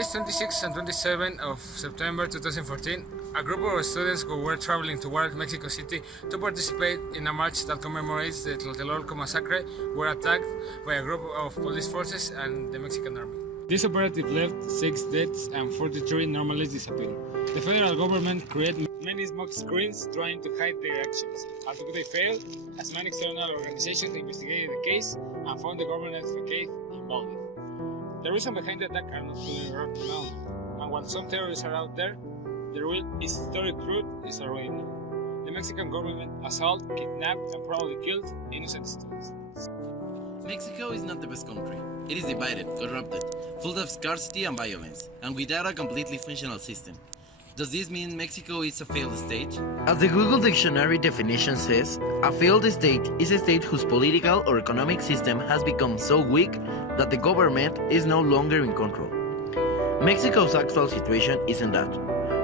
It's 26 and 27 of September 2014, a group of students who were traveling toward Mexico City to participate in a march that commemorates the Tlatelolco massacre were attacked by a group of police forces and the Mexican army. This operative left 6 deaths and 43 normally disappeared. The federal government created many smoke screens trying to hide their actions. Although they failed, as many external organizations investigated the case and found the government's facade involved. The reason behind the attack are not fully known, and while some theories are out there, the real historic truth is already known. The Mexican government assaulted, kidnapped, and probably killed innocent students. Mexico is not the best country. It is divided, corrupted, full of scarcity and violence, and without a completely functional system. Does this mean Mexico is a failed state? As the Google Dictionary definition says, a failed state is a state whose political or economic system has become so weak that the government is no longer in control. Mexico's actual situation isn't that.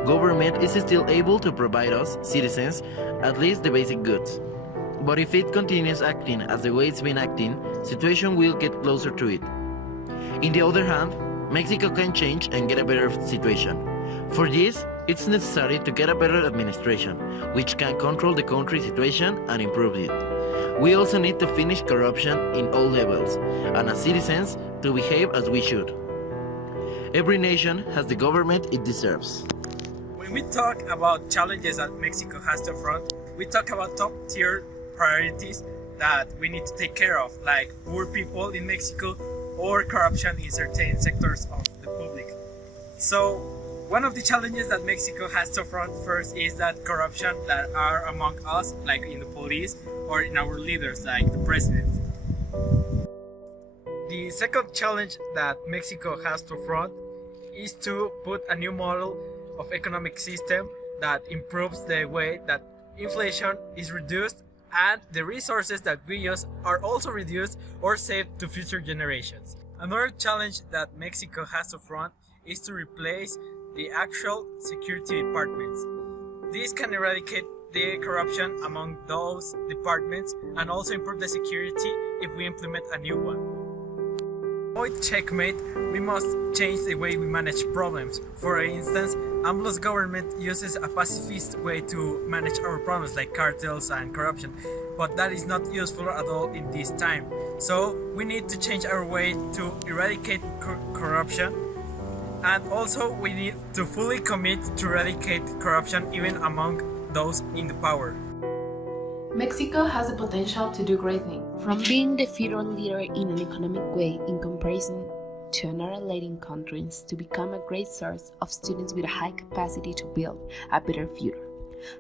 Government is still able to provide us, citizens, at least the basic goods. But if it continues acting as the way it's been acting, situation will get closer to it. In the other hand, Mexico can change and get a better situation. For this, it's necessary to get a better administration, which can control the country's situation and improve it. We also need to finish corruption in all levels, and as citizens, to behave as we should. Every nation has the government it deserves. When we talk about challenges that Mexico has to front, we talk about top-tier priorities that we need to take care of, like poor people in Mexico or corruption in certain sectors of the public. So, one of the challenges that Mexico has to front first is that corruption that are among us, like in the police or in our leaders, like the president. The second challenge that Mexico has to front is to put a new model of economic system that improves the way that inflation is reduced and the resources that we use are also reduced or saved to future generations. Another challenge that Mexico has to front is to replace the actual security departments. This can eradicate the corruption among those departments and also improve the security if we implement a new one. To avoid checkmate, we must change the way we manage problems. For instance, AMLO's government uses a pacifist way to manage our problems like cartels and corruption, but that is not useful at all in this time. So we need to change our way to eradicate corruption, and also we need to fully commit to eradicate corruption even among those in the power. Mexico has the potential to do great things. From being the federal leader in an economic way in comparison to another leading countries to become a great source of students with a high capacity to build a better future.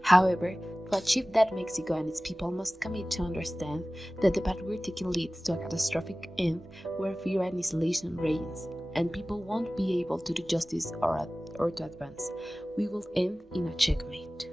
However, to achieve that, Mexico and its people must commit to understand that the path we're taking leads to a catastrophic end where fear and isolation reigns, and people won't be able to do justice or to advance. We will end in a checkmate.